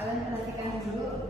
Kalian perhatikan dulu.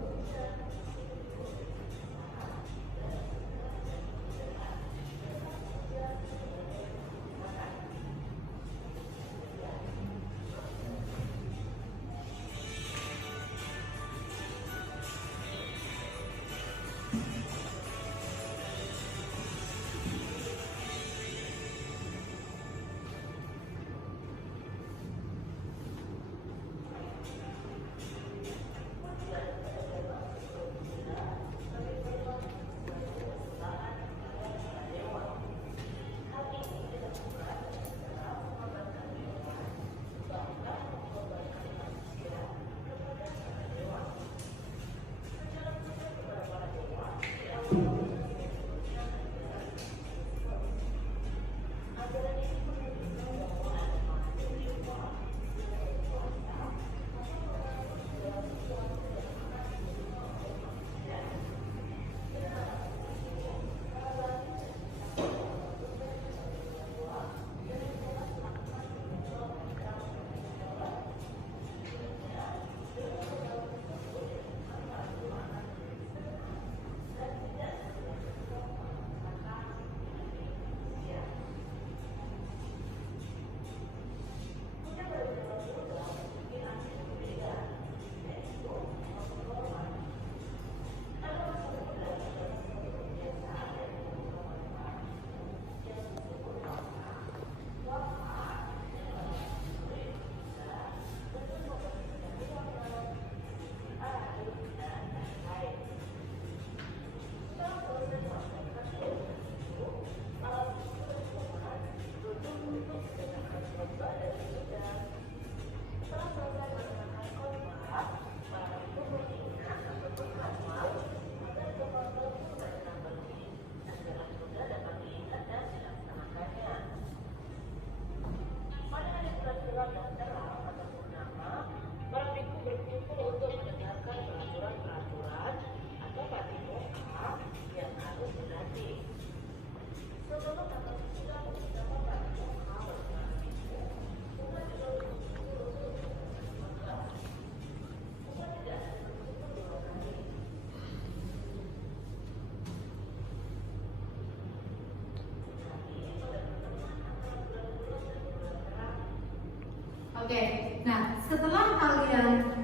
Oke, nah setelah kalian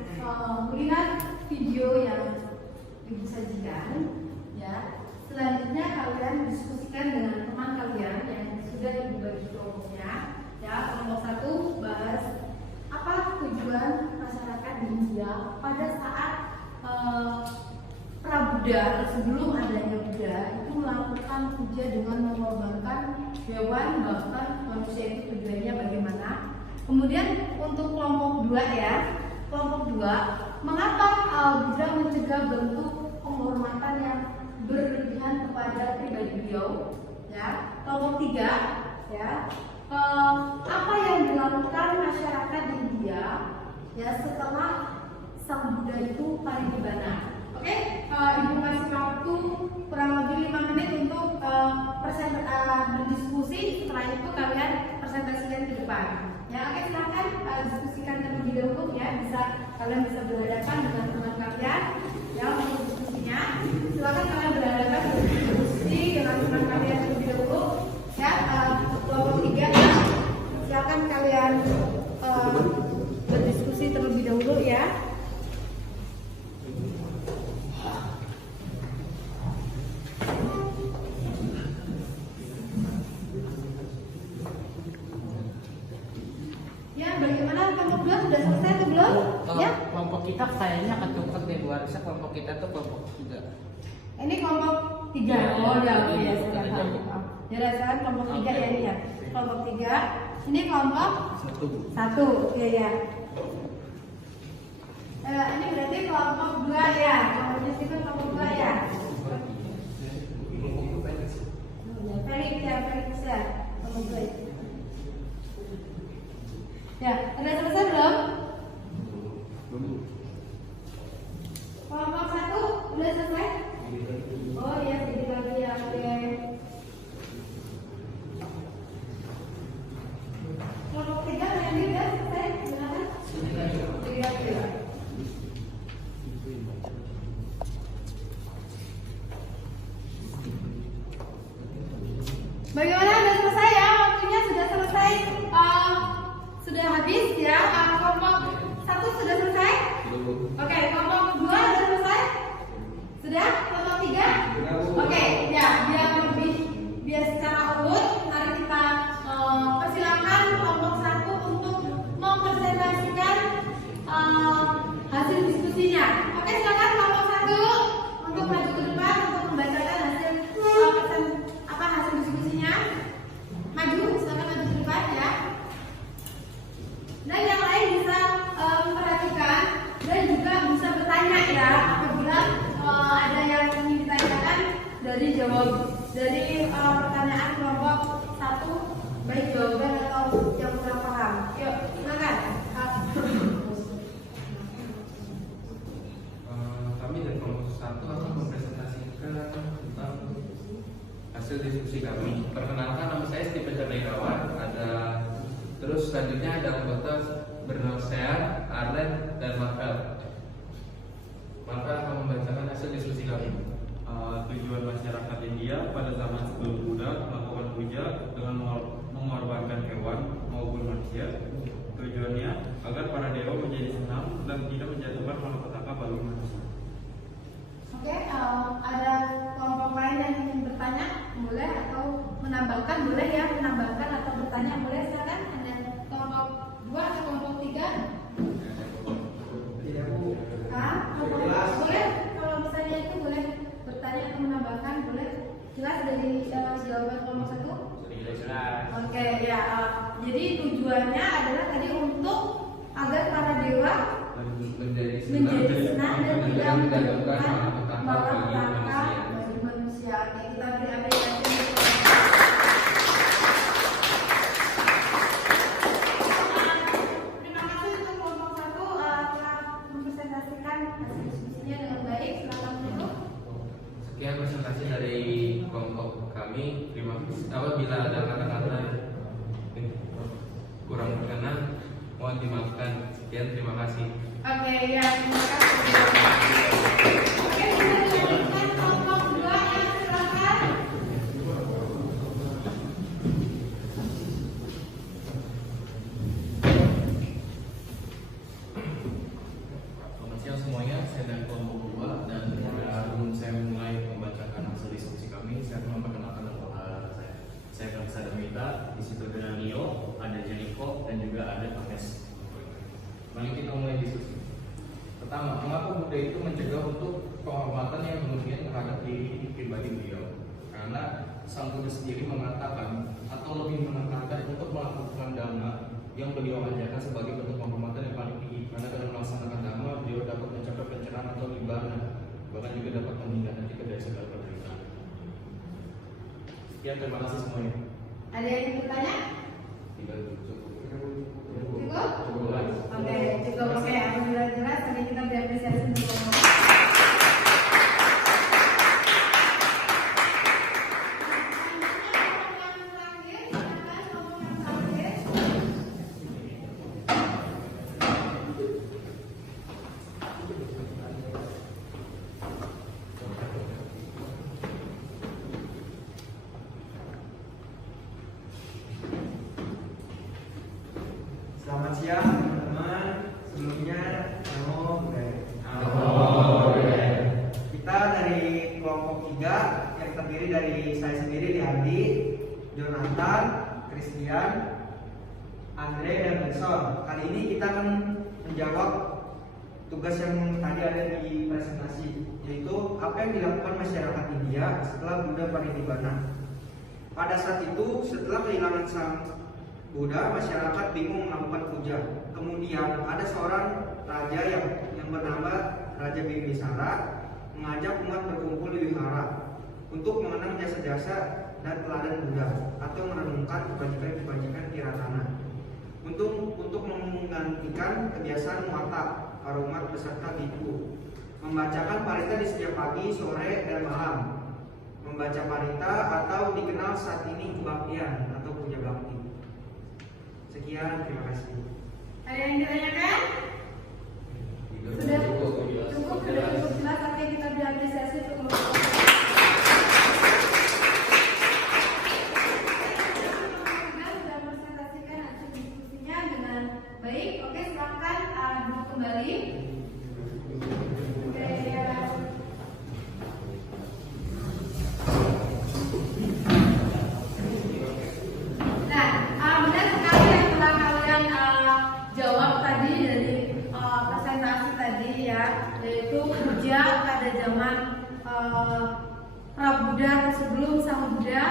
melihat video yang ibu sajikan, ya, selanjutnya kalian diskusikan dengan teman kalian yang sudah ibu bagi kelompoknya. Ya, kelompok 1 bahas apa tujuan masyarakat di India pada saat pra-Buddha, sebelum adanya Buddha itu melakukan puja dengan mengorbankan hewan, bahkan manusia itu tujuannya bagaimana. Kemudian untuk kelompok 2 ya, kelompok 2 mengapa Buddha mencegah bentuk penghormatan yang berlebihan kepada pribadi beliau, ya. Kelompok 3 ya, apa yang dilakukan masyarakat di India ya setelah sang Buddha itu parinibbana. Oke, ibu kasih waktu kurang lebih 5 menit untuk berdiskusi. Setelah itu kalian presentasikan ke depan. Ya, oke, silakan diskusikan terlebih dahulu ya. Kalian bisa berhadapan dengan teman kalian ya untuk diskusinya. Silakan kalian berhadapan berdiskusi dengan teman kalian terlebih dahulu ya. Kelompok 3 ya. Silakan kalian berdiskusi terlebih dahulu ya. Bagaimana kelompok 2 sudah selesai atau belum? Ya. Kelompok kita kayaknya ketumpet deh Bu. Harusnya kelompok kita tuh kelompok 3. Ini kelompok 3. Oh ya, ya sudah paham. Ya sekarang kelompok 3 ya ini ya. Kelompok 3. Ini kelompok 1. Oke ya. Ini berarti kelompok 2 ya. Kelompok di situ kelompok 2 ya. Felix ya. Kelompok 2. Ya, udah selesai belum? Kelompok 1 udah selesai? Oh iya, jadi lagi ya, oke. Kelompok 3 yang udah selesai? Gimana? Jadi lagi ya. dari pertanyaan kelompok 1, baik jawaban atau yang kurang paham. Yuk, silakan. Kami dari kelompok 1 akan mempresentasikan tentang hasil diskusi kami. Perkenalkan, nama saya Stephen Chandrawirawan. Terus selanjutnya ada anggota bernama Sean, Arlen, dan Marvel. Marvel akan membacakan hasil diskusi kami. Tujuan masyarakat India pada zaman sebelum Buddha melakukan puja dengan mengorbankan hewan maupun manusia. Tujuannya agar para dewa menjadi senang dan tidak menjatuhkan malapetaka bagi manusia. Oke, ada kelompok lain yang ingin bertanya, boleh, atau menambahkan, boleh ya, menambahkan atau bertanya, boleh, silakan. Ada kelompok 2 atau kelompok 3? Boleh, kalau misalnya itu boleh bertanya atau menambahkan, boleh. Jelas dari jawaban kelompok 1? Jelas. Oke, ya. Jadi tujuannya adalah tadi untuk agar para dewa menjadi senang dan tidak menjatuhkan malapetaka bagi manusia. Oke, kita beri apresiasi. Terima kasih untuk kelompok 1 telah mempresentasikan hasil diskusinya dengan baik. Silakan dulu. Sekian presentasi dari kelompok kami. Terima kasih. Apabila ada kata-kata kurang berkenan, mohon dimaafkan. Sekian, terima kasih. Oke, ya, terima kasih. Oke, kita dilanjutkan kelompok 2 ya, silakan. Selamat siang semuanya, saya dari kelompok 2 dan sebelum saya mulai membacakan hasil diskusi kami, saya akan memperkenalkan kepada saya. Saya akan Sadamita, di situ ada Leo, ada Jericho, dan juga ada Agnes. Mari kita mulai diskusi. Pertama, mengapa Buddha itu mencegah untuk penghormatan yang berlebihan terhadap diri pribadi beliau? Karena Sang Buddha sendiri mengatakan atau lebih menekankan untuk melakukan dhamma yang beliau ajarkan sebagai bentuk penghormatan yang paling tinggi. Karena dalam melaksanakan dhamma, beliau dapat mencapai pencerahan atau nibbana, bahkan juga dapat menghindari kita dari segala penderitaan. Sekian, terima kasih semuanya. Ada yang ingin bertanya? Tidak cukup. Cukup? Cukup lagi. Oke, cukup. Oke, alhamdulillah jelas. Tadi kita berapresiasi untuk kelompok. Selamat siang teman-teman. Sebelumnya namo buddhaya. Kita dari kelompok 3 yang terdiri dari saya sendiri, Liandi, Jonathan, Christian, Andre, dan Benson. Kali ini kita akan menjawab tugas yang tadi ada di presentasi, yaitu apa yang dilakukan masyarakat India setelah Buddha parinibbana. Pada saat itu, setelah kehilangan sang Buddha, masyarakat bingung melakukan puja. Kemudian ada seorang raja yang bernama Raja Bimbisara mengajak umat berkumpul di wihara untuk mengenang jasa-jasa dan teladan Buddha atau merenungkan kebajikan-kebajikan Tiratana untuk menggantikan kebiasaan muatak para umat beserta biku, membacakan parita di setiap pagi, sore, dan malam. Membaca parita atau dikenal saat ini kebaktian atau puja bakti. Sekian, terima kasih. Ada yang ditanyakan? Sudah cukup jelas. Oke, kita berapresiasi untuk kelompok. Sudah presentasikan hasil diskusinya dengan baik. Oke, silakan duduk kembali. Oke, ya. Benar sekali yang telah kalian jawab tadi dari presentasi tadi ya, yaitu puja pada zaman Prabuddha atau sebelum Sang Buddha,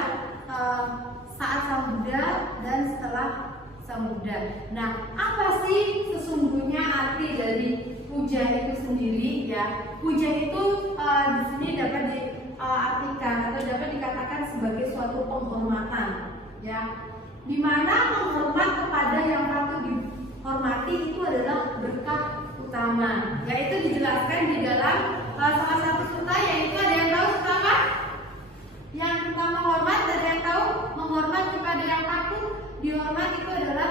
saat Sang Buddha, dan setelah Sang Buddha. Nah, apa sih sesungguhnya arti dari puja itu sendiri ya? Puja itu di sini dapat diartikan atau dapat dikatakan sebagai suatu penghormatan, ya. Di mana menghormat kepada yang patut dihormati itu adalah berkah utama, yaitu dijelaskan di dalam salah satu sutra, yaitu ada yang tahu sutra apa? Yang pertama menghormat, ada yang tahu menghormat kepada yang patut dihormat itu adalah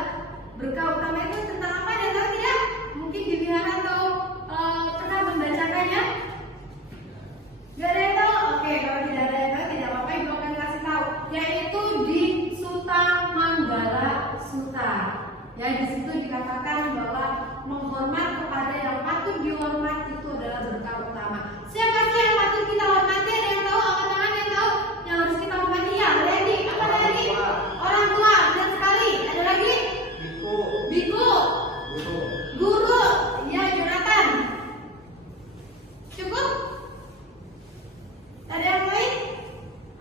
berkah utama. Itu tentang apa? Ada yang tahu tidak? Mungkin dilihat atau pernah membacakannya? Gak ada yang tahu? Oke, kalau tidak ada yang tahu tidak apa-apa, ibu akan kasih tahu, yaitu di Sutta Manggala Sutta. Ya, di situ dikatakan bahwa menghormat kepada yang patut dihormat itu adalah berkah utama. Siapa sih yang patut kita hormati? Ada yang tahu? Angkat tangan yang tahu yang harus kita hormati. Ya, Lady. Apa tadi? Orang tua. Benar sekali. Ada lagi? Biku. Biku. Guru. Guru. Ya, Jonathan. Cukup? Ada yang lain?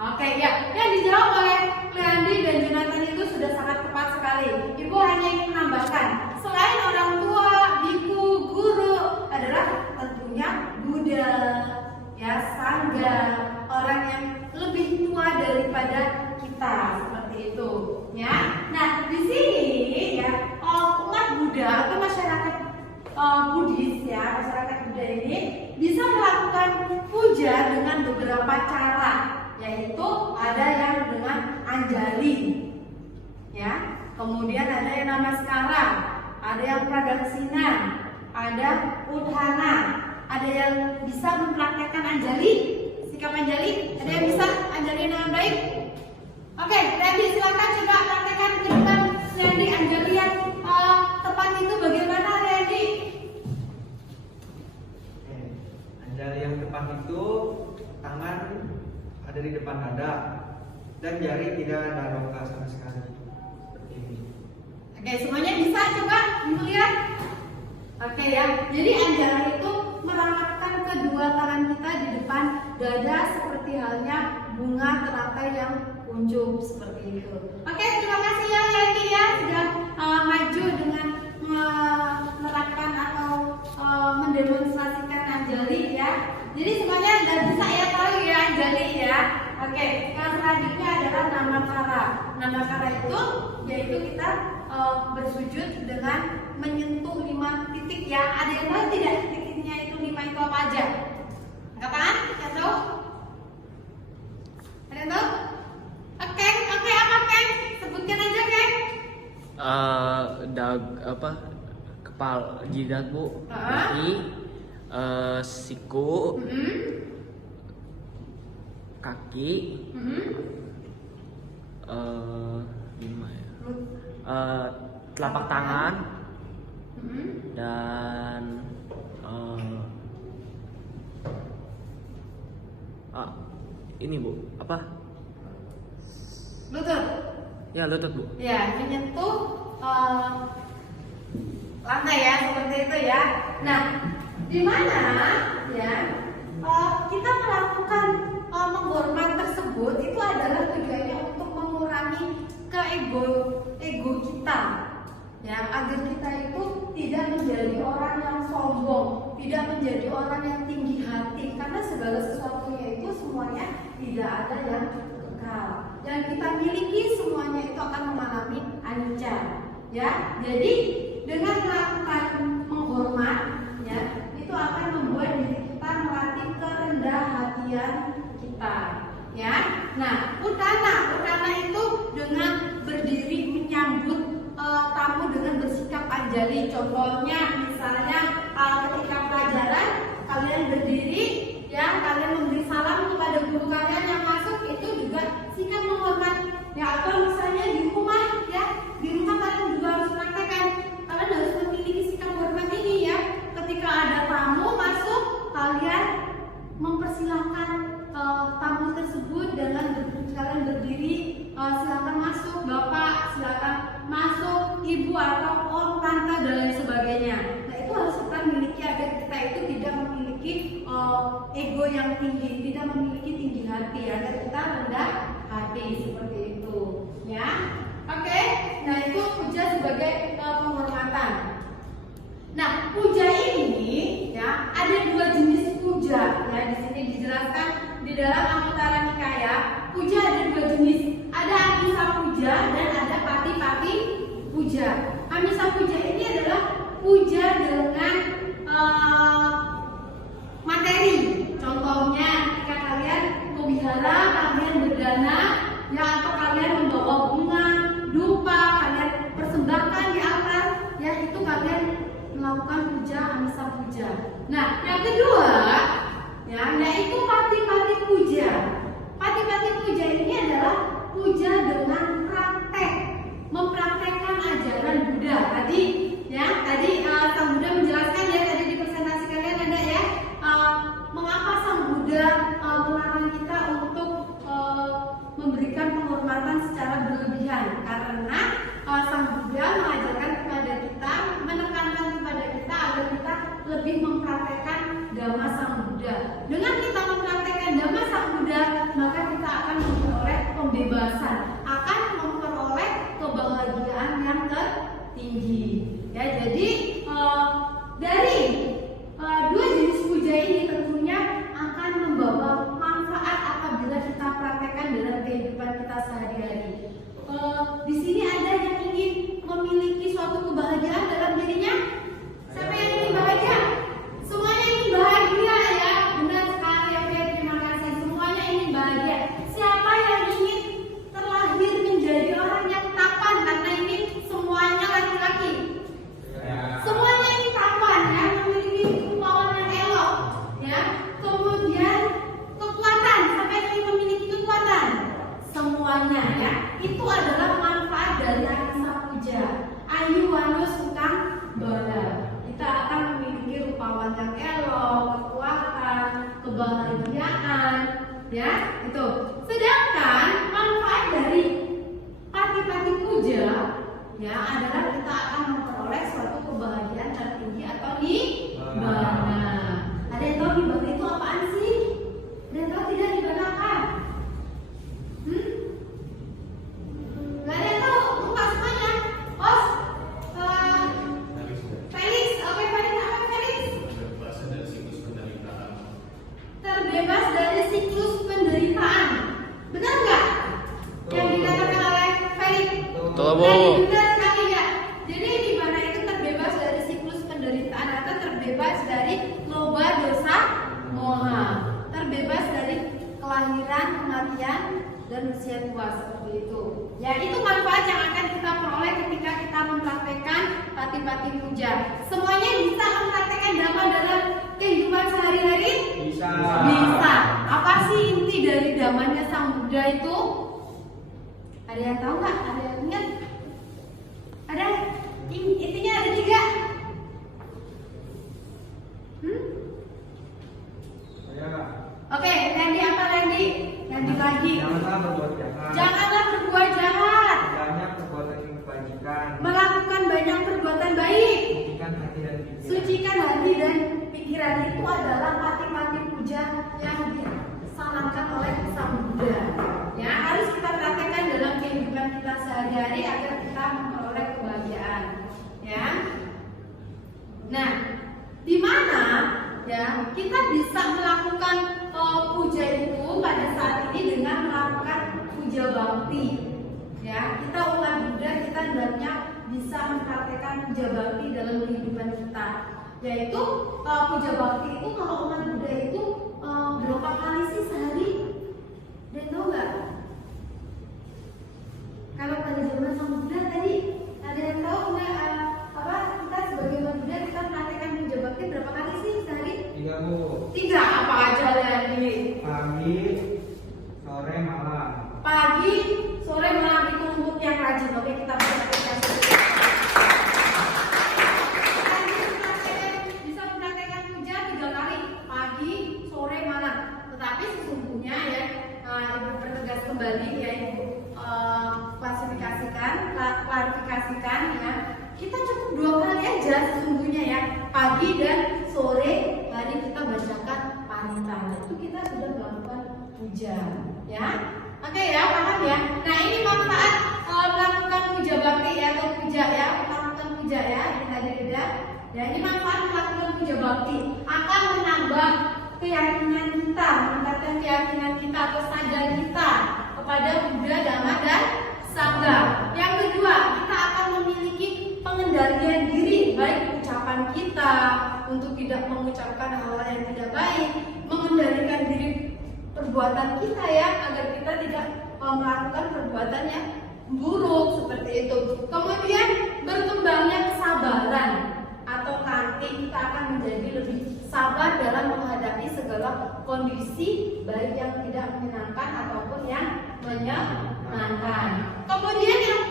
Oke, ya. Yang dijawab oleh Leandi dan Jonathan itu sudah sangat tepat sekali. Ibu hanya ingin menambahkan, selain orang tua, biku, guru adalah tentunya Buddha, ya, sangga, orang yang lebih tua daripada kita, seperti itu, ya. Nah, di sini ya, umat Buddha atau masyarakat Buddhis, ya, masyarakat Buddha ini bisa melakukan puja dengan beberapa cara, yaitu ada yang dengan anjali, ya, kemudian ada yang namaskara, ada yang pradaksina, ada udhana, ada yang bisa mempraktekkan anjali, sikap anjali. Ada yang bisa anjali dengan baik? Oke, Randy silakan coba praktekkan ke depan Randy anjali yang tepat itu bagaimana, Randy? Anjali yang tepat itu tangan ada di depan dada dan jari tidak ada rongga sama sekali. Seperti ini. Oke, semuanya bisa coba lihat. Oke ya, jadi anjali itu merangkapkan kedua tangan kita di depan dada seperti halnya bunga teratai yang unjuk seperti itu. Oke, terima kasih ya Yanti ya sudah maju dengan menerapkan atau mendemonstrasikan anjali ya. Jadi semuanya sudah bisa ya tahu ya anjali ya. Oke, yang selanjutnya adalah namakara. Namakara itu yaitu kita bersujud dengan menyentuh 5 titik ya. Ada yang tahu tidak titiknya itu 5 itu apa aja? Kapan? Yang tahu? Ada yang tahu? Oke, apa Ken? Sebutkan aja Ken. Kepala jidat bu, kaki, siku, kaki, lima ya, telapak tangan, dan ini bu, apa? Lutut. Ya lutut bu. Ya, menyentuh lantai ya, seperti itu ya. Nah, di mana ya kita melakukan menghormat tersebut itu adalah tujuannya untuk mengurangi ego kita, ya, agar kita itu tidak menjadi orang yang sombong, tidak menjadi orang yang tinggi hati, karena segala sesuatunya itu semuanya tidak ada yang kekal. Yang kita miliki semuanya itu akan mengalami anicca, ya. Jadi dengan melakukan menghormat, ya, itu akan membuat diri kita melatih kerendah hatian kita, ya. Nah, udana itu dengan berdiri menyambut tamu dengan bersikap anjali. Contohnya, misalnya ketika pelajaran kalian berdiri, ya, kalian memberi salam kepada guru kalian yang masuk, itu juga sikap menghormat. Ya, atau misalnya di rumah, ya, di rumah kalian juga harus praktekkan. Kalian harus memiliki sikap hormat ini ya. Ketika ada tamu masuk, kalian mempersilahkan tamu tersebut dengan kalian berdiri, silakan masuk bapak, silakan masuk ibu atau om, tante dan lain sebagainya. Nah, itu harus kita miliki agar kita itu tidak memiliki ego yang tinggi, tidak memiliki tinggi hati, agar kita rendah hati seperti itu, ya. Oke, nah itu puja sebagai penghormatan. Nah, puja ini ya ada 2 jenis puja. puja. Ya, di sini dijelaskan di dalam Anguttara Nikaya, puja ada dua jenis. Ada Amisa puja dan ada Pati-pati puja. Amisa puja ini adalah puja dengan materi. Contohnya ketika kalian wihara, kalian berdana, ya, atau kalian membawa bunga, dupa, kalian persembahkan di altar, ya, itu kalian melakukan puja Amisa puja. Nah, yang kedua, ya, yaitu Pati-pati puja. Pati-pati puja ini adalah puja dengan praktek, mempraktekkan ajaran Buddha. Tadi, ya, Sang Buddha menjelaskan, ya, tadi di presentasi kalian ada, ya, mengapa Sang Buddha melarang kita untuk memberikan penghormatan secara berlebihan, karena Sang Buddha mengajarkan kepada kita, menekankan kepada kita agar kita lebih mempraktekkan Dhamma Sang Buddha. Dengan kita mempraktekkan Dhamma Sang Buddha, maka kita akan memperoleh pembebasan, akan memperoleh kebahagiaan yang tertinggi. Ya, jadi dari dua jenis puja ini tentunya akan membawa manfaat apabila kita praktekkan dalam kehidupan kita sehari-hari. Di sini ada yang ingin memiliki suatu kebahagiaan dalam dirinya? Siapa yang ingin bahagia? Semuanya ingin bahagia, ya. Benar sekali, oke, terima kasih. Semuanya ingin bahagia. Siapa yang ingin terlahir menjadi orang yang tampan? Karena ini semuanya laki-laki. Semuanya ingin tampan, ya, memiliki rupawan yang elok, ya. Kemudian kekuatan, siapa yang ingin memiliki kekuatan? Semuanya, ya. Itu adalah manfaat dari Amisa puja. Ayu wano sukang bala. Kita akan memiliki rupawan yang elok, kekuatan, kebahagiaan, ya, itu. Sedangkan manfaat dari Pati-pati puja, ya, adalah kita akan memperoleh suatu kebahagiaan tertinggi atau nibbana. Ada yang tahu nibbana itu apaan sih? Ada yang tahu tidak nibbana apa? Gak ada yang tahu, lupa semuanya. Os, Felix, oke, Felix, apa Felix? Terbebas dari siklus penderitaan. Terbebas dari siklus penderitaan. Benar nggak? Yang dikatakan oleh Felix. Betul, Bu. Benar sekali, ya. Jadi di mana itu terbebas dari siklus penderitaan atau terbebas dari loba dosa moha, terbebas dari kelahiran, kematian, dan usia tua, seperti itu. Ya, itu manfaat yang akan kita peroleh ketika kita mempraktekkan Pati-pati puja. Semuanya bisa mempraktekkan Dhamma dalam kehidupan sehari-hari? Bisa. Bisa. Apa sih inti dari Dhammanya Sang Buddha itu? Ada yang tahu nggak? Ada yang ingat? Ada? Intinya ada 3. Oke, Randy apa Randy? Randy lagi. Janganlah berbuat jahat. Janganlah berbuat jahat. Banyak perbuatan yang kebajikan. Melakukan banyak perbuatan baik. Sucikan hati dan pikiran. Sucikan hati dan pikiran. Itu adalah Pati-pati puja yang disarankan oleh Sang Buddha. Ya, harus kita praktekkan dalam kehidupan kita sehari-hari agar kita memperoleh kebahagiaan. Ya. Nah, di mana, ya, kita bisa melakukan puja itu pada saat ini dengan melakukan puja bakti. Ya, kita umat Buddha, kita hendaknya bisa mempraktekkan puja bakti dalam kehidupan kita. Yaitu puja bakti itu kalau umat Buddha itu berapa kali sih sehari? Dan tahu nggak? Kalau pada zaman Sang Buddha tadi ada yang tahu nggak? Kita sebagai umat Buddha kita mempraktekkan puja bakti berapa kali sih sehari? 3, Bu. 3 apa aja lagi? Pagi, sore, malam. Pagi, sore, malam. Itu untuk yang rajin. Oke, kita praktekkan. Bisa mempraktekkan puja 3 kali, pagi, sore, malam. Tetapi sesungguhnya, ya, Ibu pertegas kembali, ya, Ibu klarifikasikan, ya. Kita cukup 2 kali aja sesungguhnya, ya. Pagi dan sore hari kita bacakan pantang. Itu kita sudah melakukan puja, ya. Oke, ya, paham, ya. Nah, ini manfaat melakukan puja bakti, ya, atau puja, ya, melakukan puja, ya. Ini tadi beda. Ya, ini manfaat melakukan puja bakti akan menambah keyakinan kita, meningkatkan keyakinan kita atau sadar kita kepada Buddha, Dhamma, dan Sangha. Yang kedua, kita akan memiliki pengendalian diri, baik ucapan kita untuk tidak mengucapkan hal-hal yang tidak baik, mengendalikan diri perbuatan kita ya, agar kita tidak melakukan perbuatan yang buruk seperti itu. Kemudian berkembangnya kesabaran atau kanti, kita akan menjadi lebih sabar dalam menghadapi segala kondisi, baik yang tidak menyenangkan ataupun yang menyenangkan. Kemudian yang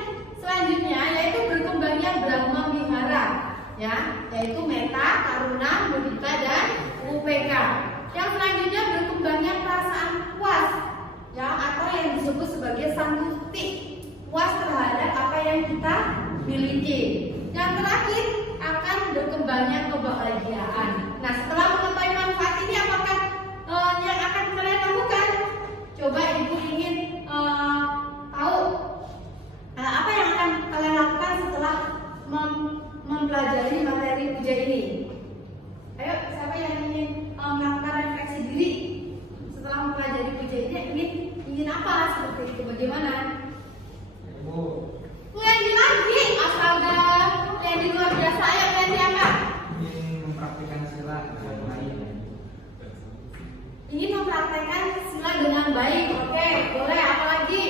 selanjutnya yaitu berkembangnya Brahma Vihara, ya, yaitu metta, karuna, mudita, dan UPK. Yang selanjutnya berkembangnya perasaan puas, ya, atau yang disebut sebagai santuti, puas terhadap apa yang kita miliki. Yang terakhir akan berkembangnya kebahagiaan. Nah, setelah mengetahui manfaat ini, apakah yang akan kalian lakukan? Coba ibu ingin tahu apa yang akan kalian lakukan setelah mempelajari materi puja ini. Ayo, siapa yang ingin melakukan refleksi diri setelah mempelajari puja ini? Ingin apa seperti itu? Bagaimana? Ibu, Ngendi lagi, astaga, yang di luar biasa. Ayo, ngendi apa? ingin mempraktikkan sila dengan baik. Ingin mempraktekkan sila dengan baik. Oke, boleh. Apa lagi?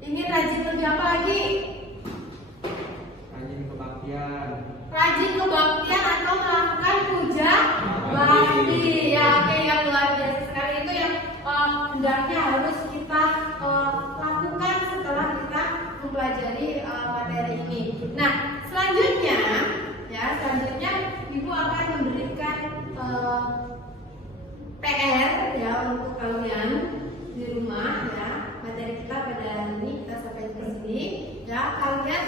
Ingin rajin lebih apa lagi? Rajin kebaktian. Rajin kebaktian atau melakukan puja bakti. Ya, oke, yang luar biasa sekali itu yang hendaknya harus kita lakukan setelah kita mempelajari materi ini. Nah, selanjutnya ibu akan memberikan PR ya untuk kalian di rumah ya. Materi kita pada hari ini kita sampai di sini ya. Kalian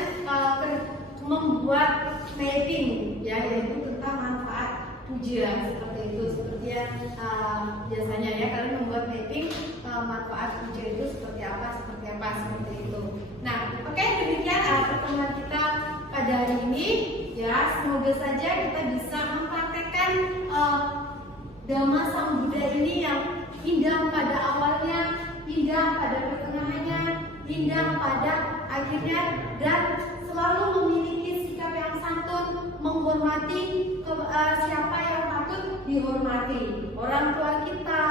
membuat mapping ya, yaitu tentang manfaat puja seperti itu, seperti yang biasanya ya, kalian membuat mapping manfaat puja itu seperti apa seperti itu. Nah, oke, demikian pertemuan kita pada hari ini ya. Semoga saja kita bisa mempraktekkan Dhamma Sang Buddha ini yang indah pada awalnya, indah pada pertengahannya, indah pada akhirnya, dan selalu memiliki sikap yang santun, menghormati siapa yang patut dihormati, orang tua kita,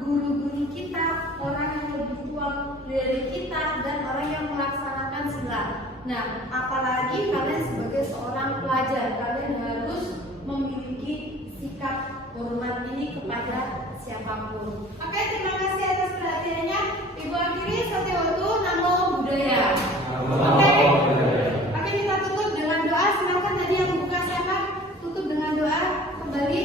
guru-guru kita, orang yang lebih tua dari kita, dan orang yang melaksanakan sila. Nah, apalagi kalian sebagai seorang pelajar, kalian harus memiliki sikap hormat ini kepada siapapun. Oke, terima kasih atas perhatiannya. Ibu akhiri, Satya-Watu, Namo Buddhaya. Oke, kita tutup dengan doa. Silakan tadi yang buka siapa? Tutup dengan doa kembali.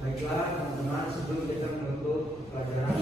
Baiklah teman-teman, sebelum kita menutup pelajaran